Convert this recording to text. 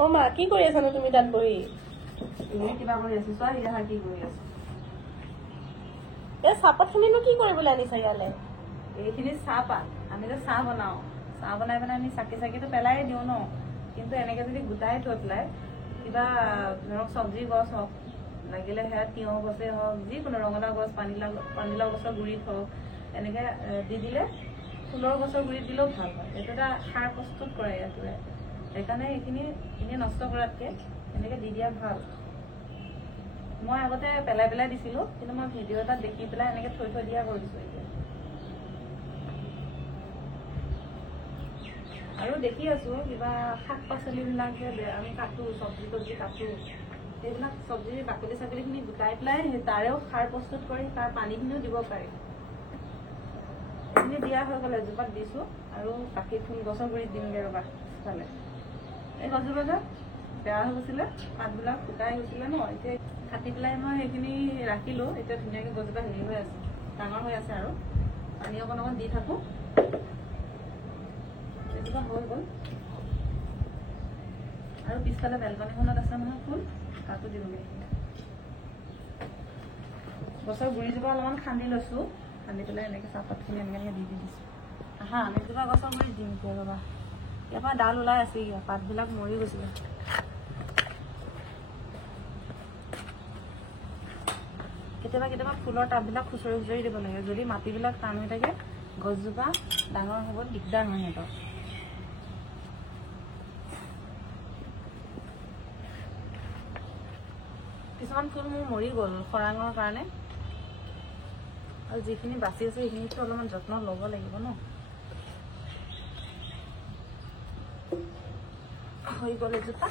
অ মা কি কৰি আছানো তুমি তাত বহি? কিবা কৰি আছো চোৱা দেখা কি কৰি আছো। এই চাহপাত খিনিনো কি কৰিবলৈ আনিছা ইয়ালে? এইখিনি চাহপাত আমি যে চাহ বনাও, চাহ বনাই পেলাই আমি চাকিটো পেলাই দিওঁ ন, কিন্তু এনেকে যদি গোটাই থৈ পেলাই কিবা ধৰক চব্জি গছ হওক, লাগিলে সেয়া তিয়ঁহ গছেই হওক, যিকোনো ৰঙালাও গছ, পানীলাও গছৰ গুৰিত হওক, এনেকে দি দিলে ফুলৰ গছৰ গুৰিত দিলেও ভাল হয়। এইটো এটা সাৰ প্ৰস্তুত কৰে ইয়াতে, সেইকাৰণে এইখিনি এনেই নষ্ট কৰাতকে এনেকে দি দিয়া ভাল। মই আগতে পেলাই দিছিলো, কিন্তু মই ভিডিঅ' এটাত দেখি পেলাই এনেকে থৈ দিয়া কৰি দিছো এতিয়া। আৰু দেখি আছো কিবা শাক পাচলিবিলাক যে আমি কাটো, চব্জি কাটো, সেইবিলাক চব্জিৰ বাকলি চাকলিখিনি গোটাই পেলাই তাৰেও সাৰ প্ৰস্তুত কৰি তাৰ পানীখিনিও দিব পাৰি। এইখিনি দিয়া হৈ গ'ল, এজোপাত দিছো আৰু বাকী ফুল গছৰ গুৰিত দিমগে ৰবা। চালে এই গছজোপা যে বেয়া হৈ গৈছিলে, পাতবিলাক শুকাই গৈছিলে ন, এতিয়া কাটি পেলাই মই সেইখিনি ৰাখিলো। এতিয়া ধুনীয়াকে গছজোপা হেৰি হৈ আছে, ডাঙৰ হৈ আছে আৰু পানী অকণ দি থাকো। এজোপা হৈ গ'ল আৰু পিছফালে বেলকনিখনত আছে নহয় ফুল, তাতো দিবগে। গছৰ গুৰিজোপা অলপমান খান্দি লৈছো, খান্দি পেলাই এনেকে চাহপাতখিনি এনেকে দি দিছো। আহা আমি এজোপা গছৰ গুৰিত দিম এতিয়া ৰবা। ইয়াৰ পৰা ডাল ওলাই আছে, পাতবিলাক মৰি গৈছিলে। কেতিয়াবা ফুলৰ টাববিলাক খুচৰি দিব লাগে, যদি মাটিবিলাক টান হৈ থাকে গছজোপা ডাঙৰ হ'ব দিগদাৰ হয় সিহঁতৰ। কিছুমান ফুল মোৰ মৰি গ'ল খৰাঙৰ কাৰণে, আৰু যিখিনি বাচি আছে সেইখিনিতো অলপমান যত্ন ল'ব লাগিব ন। হৈ গ'ল এজোপা।